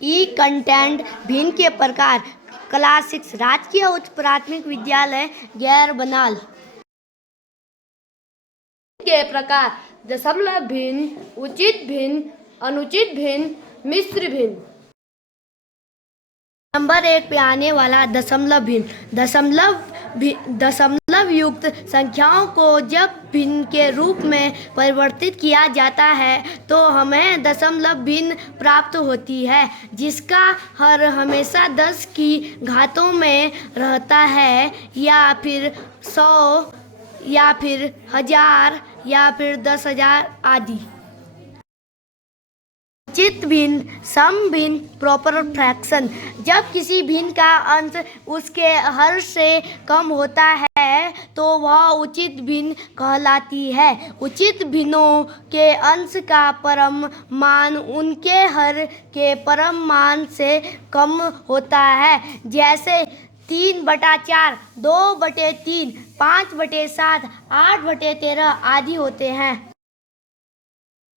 ई content भिन्न के प्रकार क्लास 6 राजकीय उच्च प्राथमिक विद्यालय गैर बनाल के प्रकार दशमलव भिन्न, उचित भिन्न, अनुचित भिन्न, मिश्र भिन्न। नंबर 1 पे आने वाला दशमलव भिन्न। दशमलव युक्त संख्याओं को जब भिन्न के रूप में परिवर्तित किया जाता है तो हमें दशमलव भिन्न प्राप्त होती है, जिसका हर हमेशा 10 की घातों में रहता है, या फिर 100, या फिर 1000, या फिर 10,000 आदि। उचित भिन्न, सम भिन्न, प्रॉपर फ्रैक्शन। जब किसी भिन्न का अंश उसके हर से कम होता है तो वह उचित भिन्न कहलाती है। उचित भिन्नों के अंश का परम मान उनके हर के परम मान से कम होता है, जैसे 3/4, 2/3, 5/7, 8/13 आदि होते हैं।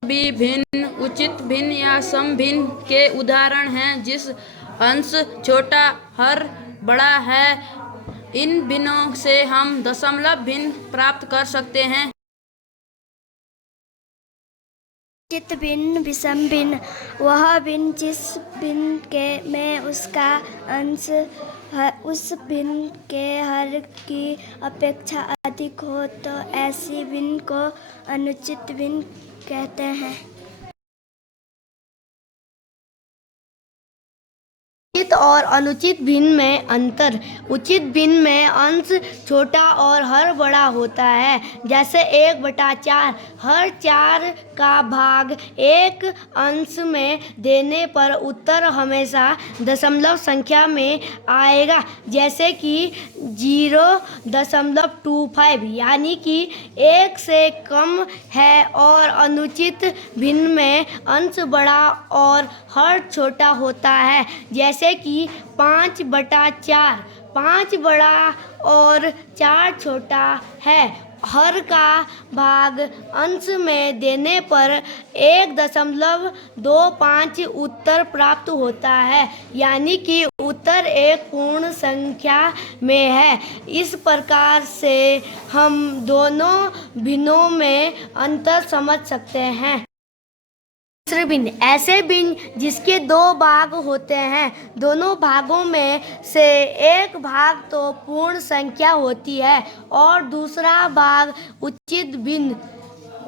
भी भिन्न, उचित भिन्न या सम भिन्न के उदाहरण हैं जिस अंश छोटा हर बड़ा है। इन भिन्नों से हम दशमलव भिन्न प्राप्त कर सकते हैं। उचित भिन्न, विषम भिन्न। वह भिन्न जिस भिन्न के में उसका अंश उस भिन्न के हर की अपेक्षा अधिक हो तो ऐसी भिन्न को अनुचित भिन्न कहते हैं। उचित और अनुचित भिन्न में अंतर। उचित भिन्न में अंश छोटा और हर बड़ा होता है, जैसे 1/4। हर 4 का भाग एक अंश में देने पर उत्तर हमेशा दशमलव संख्या में आएगा, जैसे कि 0.25, यानी कि 1 से कम है। और अनुचित भिन्न में अंश बड़ा और हर छोटा होता है, जैसे कि 5/4। 5 बड़ा और 4 छोटा है। हर का भाग अंश में देने पर 1.25 उत्तर प्राप्त होता है, यानी कि उत्तर एक पूर्ण संख्या में है। इस प्रकार से हम दोनों भिन्नों में अंतर समझ सकते हैं। मिश्र भिन्न, ऐसे भिन्न जिसके 2 भाग होते हैं। दोनों भागों में से एक भाग तो पूर्ण संख्या होती है और दूसरा भाग उचित भिन्न।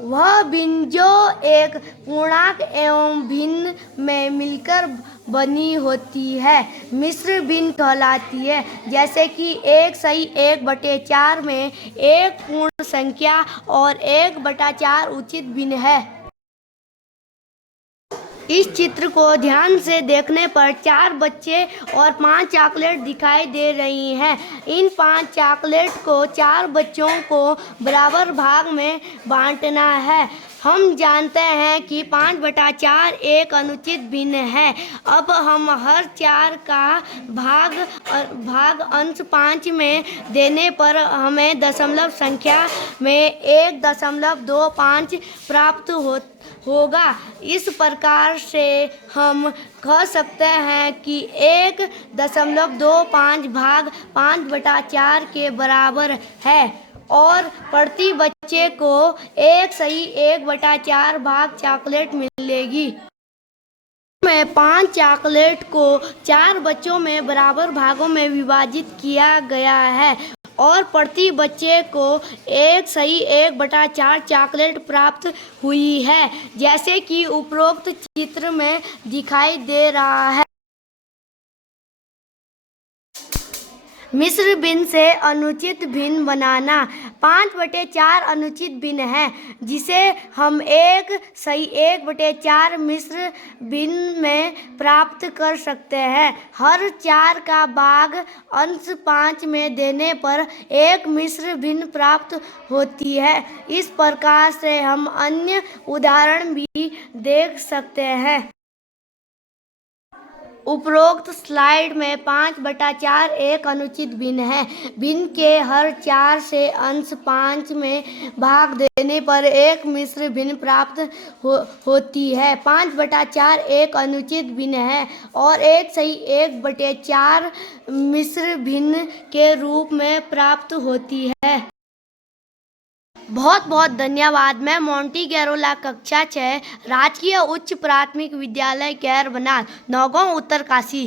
वह भिन्न जो एक पूर्णांक एवं भिन्न में मिलकर बनी होती है मिश्र भिन्न कहलाती है, जैसे कि 1/4 में एक पूर्ण संख्या और 1/4 उचित भिन्न है। इस चित्र को ध्यान से देखने पर 4 बच्चे और 5 चॉकलेट दिखाई दे रही हैं। इन 5 चॉकलेट को 4 बच्चों को बराबर भाग में बांटना है। हम जानते हैं कि 5/4 एक अनुचित भिन्न है। अब हम हर 4 का भाग अंश 5 में देने पर हमें दशमलव संख्या में 1.25 प्राप्त होगा। इस प्रकार से हम कह सकते हैं कि 1.25 भाग 5/4 के बराबर है और प्रति बच्चे को 1/4 भाग चॉकलेट मिलेगी। में 5 चॉकलेट को 4 बच्चों में बराबर भागों में विभाजित किया गया है और प्रति बच्चे को 1/4 चॉकलेट प्राप्त हुई है, जैसे कि उपरोक्त चित्र में दिखाई दे रहा है। मिश्र भिन्न से अनुचित भिन्न बनाना। 5/4 अनुचित भिन्न है, जिसे हम 1/4 मिश्र भिन्न में प्राप्त कर सकते हैं। हर 4 का भाग अंश 5 में देने पर एक मिश्र भिन्न प्राप्त होती है। इस प्रकार से हम अन्य उदाहरण भी देख सकते हैं। उपरोक्त स्लाइड में 5/4 एक अनुचित भिन्न है। भिन्न के हर 4 से अंश 5 में भाग देने पर एक मिश्र भिन्न प्राप्त होती है। 5/4 एक अनुचित भिन्न है और एक सही 1/4 मिश्र भिन्न के रूप में प्राप्त होती है। बहुत बहुत धन्यवाद। मैं मोंटी गैरोला, कक्षा 6, राजकीय उच्च प्राथमिक विद्यालय कैर बनाल, नौगांव, उत्तरकाशी।